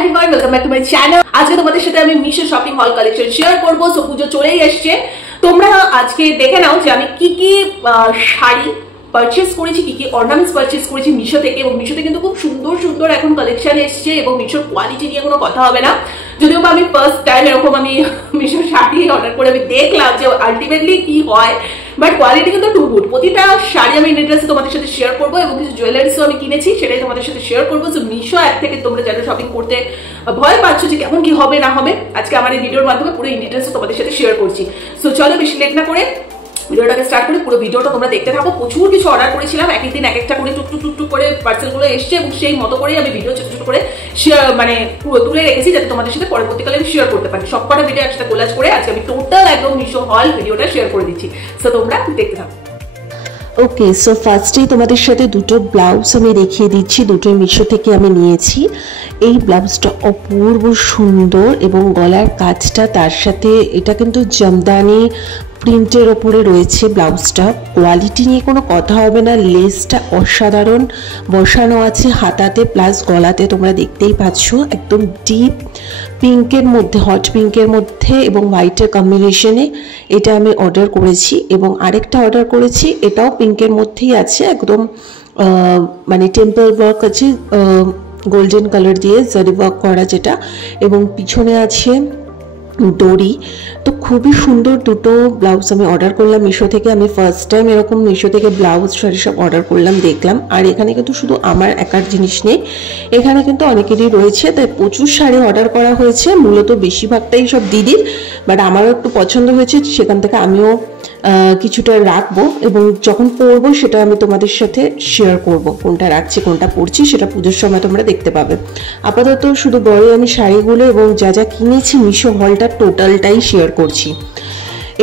Everyone, welcome back to my channel. আজকে তোমাদের সাথে আমি মিশো শপিং হল কালেকশন শেয়ার করব। সো পুজো চলেই আসছে, তোমরা আজকে দেখে নাও যে আমি কি কি শাড়ি পারচেস করেছি, কি কি অর্নামেন্টস পারচেস করেছি মিশো থেকে। এবং মিশোতে কিন্তু খুব সুন্দর সুন্দর এখন কালেকশন এসছে এবং মিশোর কোয়ালিটি নিয়ে কোনো কথা হবে না। যদিও আমি ফার্স্ট টাইম এরকম আমি মিশোর শাড়ি অর্ডার করে আমি দেখলাম যে আলটিমেটলি কি হয়, বাট কোয়ালিটি কিন্তু টু গুড। প্রতিটা শাড়ি আমি ডিটেইলসে তোমাদের সাথে শেয়ার করবো এবং কিছু জুয়েলারিসও আমি কিনেছি, সেটাই তোমাদের সাথে শেয়ার করবো। সো মিশো অ্যাপ থেকে তোমরা যারা শপিং করতে ভয় পাচ্ছ যে কেমন কি হবে না হবে, আজকে আমার এই ভিডিওর মাধ্যমে পুরো ডিটেইলস তোমাদের সাথে শেয়ার করছি। সো চলো বেশি লেট না করে ভিডিওটাকে স্টার্ট করে পুরো ভিডিওটা তোমরা দেখতে থাকো। প্রচুর কিছু অর্ডার করেছিলাম, এক একদিন এক একটা করে টুকটুক করে পার্সেলগুলো এসছে এবং সেই মতো করে আমি ভিডিও ছোট ছোট করে শেয়ার মানে পুরো তুলে রেখেছি যাতে তোমাদের সাথে পরবর্তীকালে আমি শেয়ার করতে পারি। সবকটা ভিডিও একসাথে কোলাজ করে আজকে আমি টোটাল একদম মিশো হল ভিডিওটা শেয়ার করে দিচ্ছি। সো তোমরা দেখতে থাকো। ওকে, সো ফার্স্টেই তোমাদের সাথে দুটো ব্লাউজ আমি দেখিয়ে দিচ্ছি, দুটোই মিশো থেকে আমি নিয়েছি। এই ব্লাউজটা অপূর্ব সুন্দর এবং গলার কাজটা তার সাথে এটা কিন্তু জামদানি প্রিন্টের ওপরে রয়েছে। ব্লাউজটা কোয়ালিটি নিয়ে কোনো কথা হবে না, লেসটা অসাধারণ বসানো আছে হাতাতে প্লাস গলাতে, তোমরা দেখতেই পাচ্ছ একদম ডিপ পিঙ্কের মধ্যে, হট পিঙ্কের মধ্যে এবং হোয়াইটের কম্বিনেশনে এটা আমি অর্ডার করেছি। এবং আরেকটা অর্ডার করেছি, এটাও পিঙ্কের মধ্যেই আছে, একদম মানে টেম্পল ওয়ার্ক আছে, গোল্ডেন কালার দিয়ে জারি ওয়ার্ক করা যেটা, এবং পিছনে আছে দড়ি। তো খুবই সুন্দর দুটো ব্লাউজ আমি অর্ডার করলাম মিশো থেকে। আমি ফার্স্ট টাইম এরকম মিশো থেকে ব্লাউজ শাড়ি সব অর্ডার করলাম, দেখলাম। আর এখানে কিন্তু শুধু আমার একার জিনিস নেই, এখানে কিন্তু অনেকেরই রয়েছে, তাই প্রচুর শাড়ি অর্ডার করা হয়েছে। মূলত বেশিরভাগটাই সব দিদির, বাট আমারও একটু পছন্দ হয়েছে, সেখান থেকে আমিও কিছুটা রাখবো এবং যখন পরবো সেটা আমি তোমাদের সাথে শেয়ার করব। কোনটা রাখছি কোনটা পরছি সেটা পুজোর সময় তোমরা দেখতে পাবে। আপাতত শুধু বড় আমি শাড়িগুলো এবং যা যা কিনেছি মিশো হলটা টোটালটাই শেয়ার করছি।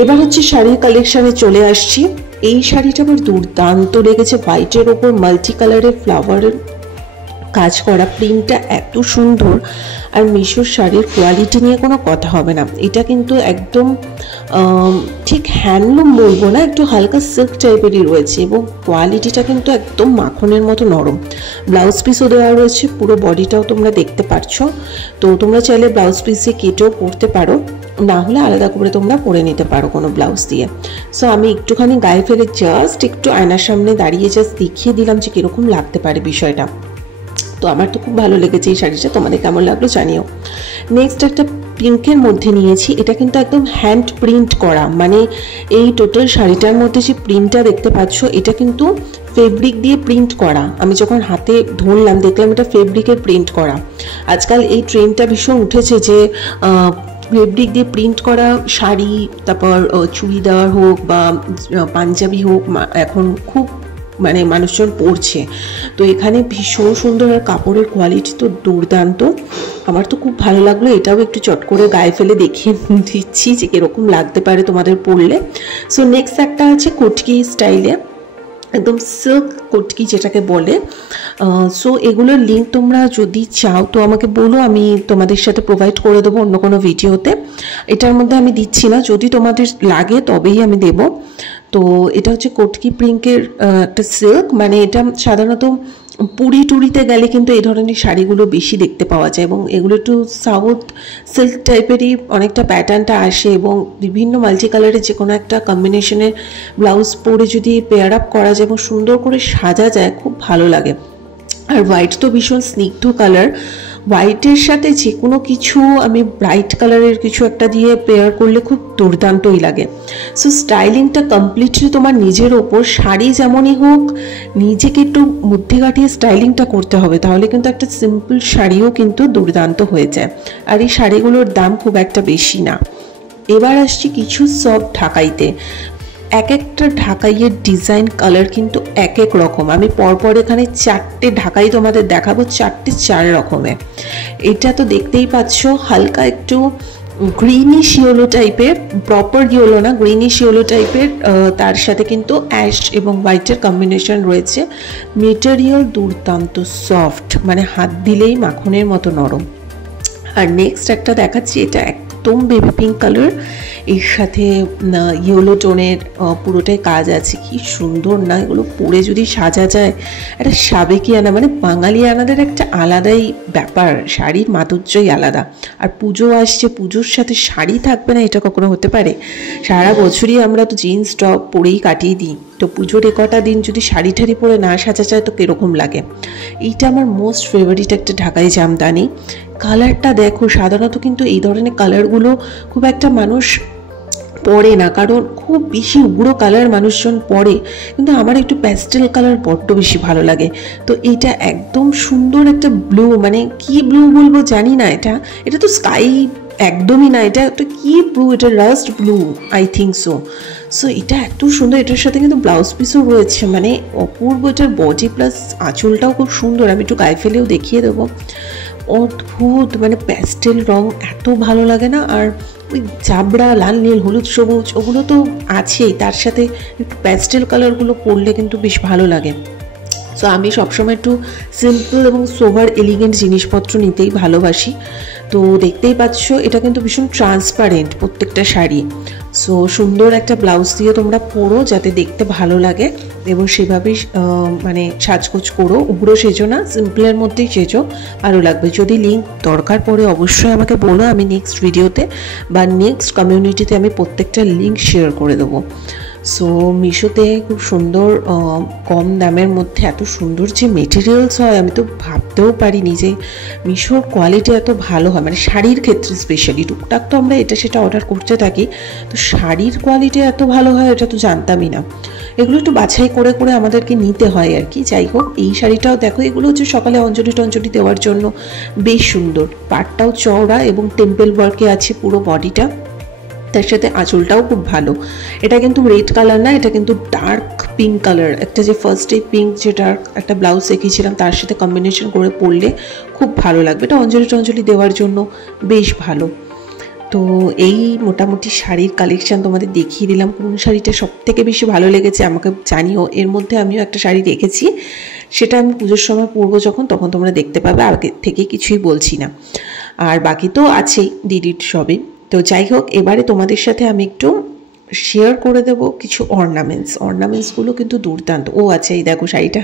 এবার হচ্ছে শাড়ির কালেকশানে চলে আসছি। এই শাড়িটা আমার দুর্দান্ত লেগেছে, হোয়াইটের ওপর মাল্টি কালারের ফ্লাওয়ারের কাজ করা, প্রিন্টটা এত সুন্দর। আর মিশোর শাড়ির কোয়ালিটি নিয়ে কোনো কথা হবে না, এটা কিন্তু একদম ঠিক হ্যান্ডলুম বলবো না, একটু হালকা সিল্ক টাইপেরই রয়েছে এবং কোয়ালিটিটা কিন্তু একদম মাখনের মতো নরম। ব্লাউজ পিসও দেওয়া রয়েছে, পুরো বডিটাও তোমরা দেখতে পারছো। তো তোমরা চাইলে ব্লাউজ পিসে কেটেও পরতে পারো, না হলে আলাদা করে তোমরা পরে নিতে পারো কোনো ব্লাউজ দিয়ে। সো আমি একটুখানি গায়ে ফেলে জাস্ট একটু আয়নার সামনে দাঁড়িয়ে জাস্ট দেখিয়ে দিলাম যে কীরকম লাগতে পারে বিষয়টা। তো আমার তো খুব ভালো লেগেছে এই শাড়িটা, তোমাদের কেমন লাগলো জানিও। নেক্সট একটা পিঙ্কের মধ্যে নিয়েছি, এটা কিন্তু একদম হ্যান্ড প্রিন্ট করা, মানে এই টোটাল শাড়িটার মধ্যে যে প্রিন্টটা দেখতে পাচ্ছ এটা কিন্তু ফেব্রিক দিয়ে প্রিন্ট করা। আমি যখন হাতে ধরলাম দেখলাম এটা ফেব্রিকের প্রিন্ট করা। আজকাল এই ট্রেন্ডটা ভীষণ উঠেছে যে ফেব্রিক দিয়ে প্রিন্ট করা শাড়ি, তারপর চুড়িদার হোক বা পাঞ্জাবি হোক, এখন খুব মানে মানুষজন পরছে। তো এখানে ভীষণ সুন্দর, আর কাপড়ের কোয়ালিটি তো দুর্দান্ত, আমার তো খুব ভালো লাগলো। এটাও একটু চট করে গায়ে ফেলে দেখিয়ে দিচ্ছি যে কীরকম লাগতে পারে তোমাদের পরলে। সো নেক্সট একটা আছে কটকি স্টাইলে, একদম সিল্ক কটকি যেটাকে বলে। সো এগুলোর লিঙ্ক তোমরা যদি চাও তো আমাকে বলো, আমি তোমাদের সাথে প্রোভাইড করে দেবো অন্য কোনো ভিডিওতে। এটার মধ্যে আমি দিচ্ছি না, যদি তোমাদের লাগে তবেই আমি দেব। তো এটা হচ্ছে কটকি প্রিন্টের একটা সিল্ক, মানে এটা সাধারণত পুরী টুরিতে গেলে কিন্তু এই ধরনের শাড়িগুলো বেশি দেখতে পাওয়া যায় এবং এগুলো একটু সাউথ সিল্ক টাইপেরই অনেকটা প্যাটার্নটা আসে এবং বিভিন্ন মাল্টি কালারের যে কোনো একটা কম্বিনেশনের ব্লাউজ পরে যদি পেয়ার আপ করা যায় এবং সুন্দর করে সাজা যায়, খুব ভালো লাগে। আর হোয়াইট তো ভীষণ স্নিগ্ধ কালার, হোয়াইটের সাথে যে কোনো কিছু আমি ব্রাইট কালারের কিছু একটা দিয়ে পেয়ার করলে খুব দুর্দান্তই লাগে। সো স্টাইলিংটা কমপ্লিটলি তোমার নিজের ওপর, শাড়ি যেমনই হোক নিজেকে একটু বুদ্ধি কাটিয়ে স্টাইলিংটা করতে হবে, তাহলে কিন্তু একটা সিম্পল শাড়িও কিন্তু দুর্দান্ত হয়ে যায়। আর এই শাড়িগুলোর দাম খুব একটা বেশি না। এবার আসছি কিছু সফট ঢাকাইতে। এক একটা ঢাকাইয়ের ডিজাইন কালার কিন্তু এক এক রকম। আমি পরপর এখানে 4টে ঢাকাই তোমাদের দেখাবো, 4টে 4 রকমের। এটা তো দেখতেই পাচ্ছ হালকা একটু গ্রিনিশ ইয়েলো টাইপের, প্রপার ইয়েলো না, গ্রিনিশ ইয়েলো টাইপের, তার সাথে কিন্তু অ্যাশ এবং হোয়াইটের কম্বিনেশন রয়েছে। মেটেরিয়াল দুর্দান্ত সফট, মানে হাত দিলেই মাখনের মতো নরম। আর নেক্সট একটা দেখাচ্ছি, এটা একদম বেবি পিঙ্ক কালার, এর সাথে ইয়েলো টোনের পুরোটাই কাজ আছে। কি সুন্দর না এগুলো পরে যদি সাজা যায়, একটা সাবেকিয়ানা মানে বাঙালিয়ানাদের একটা আলাদাই ব্যাপার, শাড়ির মাধুর্যই আলাদা। আর পুজো আসছে, পুজোর সাথে শাড়ি থাকবে না এটা কখনো হতে পারে? সারা বছরই আমরা তো জিন্স টপ পরেই কাটিয়ে দিই, তো পুজোর কটা দিন যদি শাড়ি ঠাড়ি পরে না সাজা যায় তো কীরকম লাগে। এইটা আমার মোস্ট ফেভারিট একটা ঢাকাই জামদানি। কালারটা দেখো, সাধারণত কিন্তু এই ধরনের কালারগুলো খুব একটা মানুষ পরে না, কারণ খুব বেশি উগ্র কালার মানুষজন পরে, কিন্তু আমার একটু প্যাস্টেল কালার বড্ড বেশি ভালো লাগে। তো এটা একদম সুন্দর একটা ব্লু, মানে কি ব্লু বলবো জানি না, এটা তো স্কাই একদমই না, এটা একটা কি ব্লু, এটা rust blue I think so এটা এত সুন্দর। এটার সাথে কিন্তু ব্লাউজ পিসও রয়েছে, মানে অপূর্ব। এটার বডি প্লাস আঁচলটাও খুব সুন্দর, আমি একটু গায়ে ফেলেও দেখিয়ে দেবো। অদ্ভুত, মানে প্যাস্টেল রং এত ভালো লাগে না। আর ওই জাবড়া লাল নীল হলুদ সবুজ ওগুলো তো আছেই, তার সাথে একটু প্যাস্টেল কালারগুলো পরলে কিন্তু বেশ ভালো লাগে। সো আমি সবসময় একটু সিম্পল এবং সোভার এলিগেন্ট জিনিসপত্র নিতেই ভালোবাসি। তো দেখতেই পাচ্ছ এটা কিন্তু ভীষণ ট্রান্সপারেন্ট প্রত্যেকটা শাড়ি। সো সুন্দর একটা ব্লাউজ দিয়ে তোমরা পরো যাতে দেখতে ভালো লাগে, এবং সেভাবেই মানে সাজগোজ করো। উগ্র সেজো না, সিম্পলের মধ্যেই সেজো, ভালো লাগবে। যদি লিঙ্ক দরকার পড়ে অবশ্যই আমাকে বলো, আমি নেক্সট ভিডিওতে বা নেক্সট কমিউনিটিতে আমি প্রত্যেকটা লিঙ্ক শেয়ার করে দেবো। সো মিশোতে খুব সুন্দর কম দামের মধ্যে এত সুন্দর যে মেটেরিয়ালস হয় আমি তো ভাবতেও পারিনি যে মিশোর কোয়ালিটি এত ভালো হয়, মানে শাড়ির ক্ষেত্রে স্পেশালি। টুকটাক তো আমরা এটা সেটা অর্ডার করতে থাকি, তো শাড়ির কোয়ালিটি এত ভালো হয় এটা তো জানতামই না। এগুলো একটু বাছাই করে করে আমাদেরকে নিতে হয় আর কি। যাই হোক, এই শাড়িটাও দেখো, এগুলো হচ্ছে সকালে অঞ্জলি টঞ্জলি দেওয়ার জন্য বেশ সুন্দর। পাটটাও চওড়া এবং টেম্পল ওয়ার্কে আছে পুরো বডিটা, তার সাথে আঁচলটাও খুব ভালো। এটা কিন্তু রেড কালার না, এটা কিন্তু ডার্ক পিঙ্ক কালার। একটা যে ফার্স্টে পিঙ্ক যে ডার্ক একটা ব্লাউজ দেখিয়েছিলাম তার সাথে কম্বিনেশন করে পরলে খুব ভালো লাগবে। এটা অঞ্জলি টঞ্জলি দেওয়ার জন্য বেশ ভালো। তো এই মোটামুটি শাড়ির কালেকশান তোমাদের দেখিয়ে দিলাম। কোন শাড়িটা সব থেকে বেশি ভালো লেগেছে আমাকে জানিও। এর মধ্যে আমিও একটা শাড়ি রেখেছি, সেটা আমি পুজোর সময় পরবো যখন, তখন তোমরা দেখতে পাবে, আগে থেকে কিছুই বলছি না। আর বাকি তো আছেই ডিলিট সবে। তো যাই হোক, এবারে তোমাদের সাথে আমি একটু শেয়ার করে দেবো কিছু অর্নামেন্টসগুলো কিন্তু দুর্দান্ত। ও আচ্ছা, এই দেখো শাড়িটা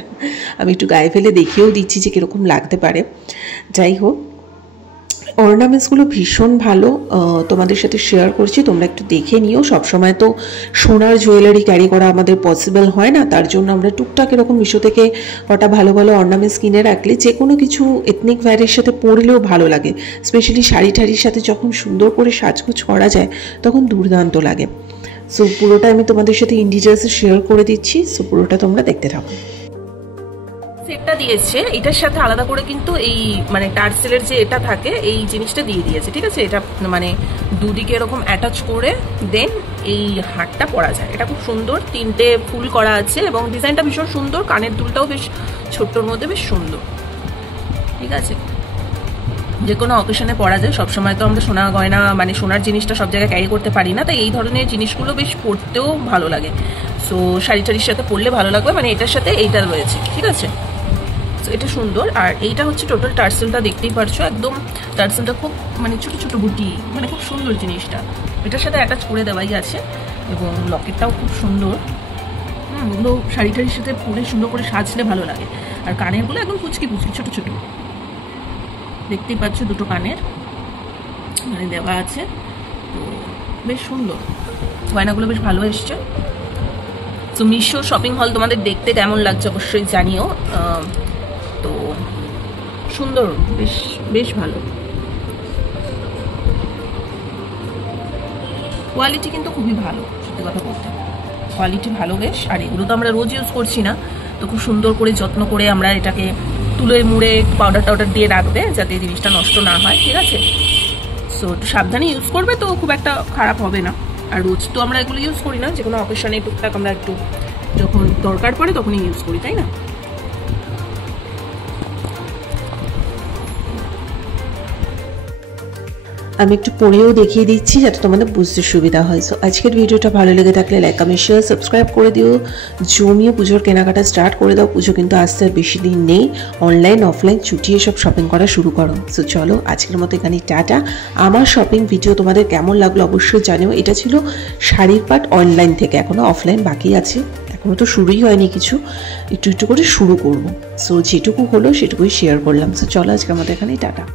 আমি একটু গায়ে ফেলে দেখিয়েও দিচ্ছি যে কীরকম লাগতে পারে। যাই হোক, অর্নামেন্টসগুলো ভীষণ ভালো, তোমাদের সাথে শেয়ার করছি, তোমরা একটু দেখে নিও। সবসময় তো সোনার জুয়েলারি ক্যারি করা আমাদের পসিবল হয় না, তার জন্য আমরা টুকটাক এরকম মিশো থেকে কটা ভালো ভালো অর্নামেন্টস কিনে রাখলে যে কোনো কিছু এথনিক ওয়্যারের সাথে পরলেও ভালো লাগে। স্পেশালি শাড়ি ঠাড়ির সাথে যখন সুন্দর করে সাজগোজ করা যায় তখন দুর্দান্ত লাগে। সো পুরোটা আমি তোমাদের সাথে ইন ডিটেলসে শেয়ার করে দিচ্ছি, সো পুরোটা তোমরা দেখতে থাকো। সেটটা দিয়েছে, এটার সাথে আলাদা করে কিন্তু এই মানে টার্সেলের যে এটা থাকে এই জিনিসটা দিয়ে দিয়েছে, ঠিক আছে। এটা মানে দুদিকে এরকম অ্যাটাচ করে দেন এই হারটা পরা যায়। এটা খুব সুন্দর, তিনটে ফুল করা আছে এবং ডিজাইনটা ভীষণ সুন্দর। কানের দুলটাও বেশ ছোট্টর মধ্যে বেশ সুন্দর, ঠিক আছে। যে কোনো অকেশনে পরা যায়। সবসময় তো আমরা সোনা গয়না মানে সোনার জিনিসটা সব জায়গায় ক্যারি করতে পারি না, তাই এই ধরনের জিনিসগুলো বেশ পরতেও ভালো লাগে। সো শাড়ি টাড়ির সাথে পরলে ভালো লাগবে, মানে এটার সাথে এইটা রয়েছে, ঠিক আছে। সো এটা সুন্দর। আর এইটা হচ্ছে টোটাল টার্সেলটা, দেখতেই পারছো একদম টার্সেলটা খুব মানে ছোটো ছোটো বুটি, মানে খুব সুন্দর জিনিসটা। এটার সাথে অ্যাটাচ করে দেওয়াই আছে এবং লকেটটাও খুব সুন্দর। ওগুলো শাড়ি টাড়ির সাথে পরে সুন্দর করে সাজলে ভালো লাগে। আর কানেরগুলো একদম পুচকি পুচকি ছোটো ছোটো, দেখতেই পাচ্ছ দুটো কানের মানে দেওয়া আছে, তো বেশ সুন্দর। গয়নাগুলো বেশ ভালো এসছে। তো মিশো শপিং হল তোমাদের দেখতে কেমন লাগছে অবশ্যই জানিও। তো সুন্দর, বেশ বেশ ভালো কোয়ালিটি, কিন্তু খুবই ভালো, সত্যি কথা বলতে কোয়ালিটি ভালো বেশ। আর এগুলো তো আমরা রোজ ইউজ করছি না, তো খুব সুন্দর করে যত্ন করে আমরা এটাকে তুলে মুড়ে পাউডার টাউডার দিয়ে রাখবে যাতে জিনিসটা নষ্ট না হয়, ঠিক আছে। সো একটু সাবধানে ইউজ করবে, তো খুব একটা খারাপ হবে না। আর রোজ তো আমরা এগুলো ইউজ করি না, যে কোনো অকেশনে টুকটাক আমরা একটু যখন দরকার পড়ে তখনই ইউজ করি, তাই না। আমি একটু পরেও দেখিয়ে দিচ্ছি যাতে তোমাদের বুঝতে সুবিধা হয়। সো আজকের ভিডিওটা ভালো লেগে থাকলে লাইক কমেন্ট শেয়ার সাবস্ক্রাইব করে দিও, জমিয়ে পুজোর কেনাকাটা স্টার্ট করে দাও। পুজো কিন্তু আসতে আর বেশি দিন নেই, অনলাইন অফলাইন ছুটিয়ে সব শপিং করা শুরু করো। সো চলো আজকের মতো এখানে টাটা। আমার শপিং ভিডিও তোমাদের কেমন লাগলো অবশ্যই জানিও। এটা ছিল শাড়ির পার্ট অনলাইন থেকে, এখনও অফলাইন বাকি আছে, এখনও তো শুরুই হয়নি, কিছু একটু একটু করে শুরু করবো। সো যেটুকু হলো সেটুকুই শেয়ার করলাম। সো চলো আজকের মতো এখানেই টাটা।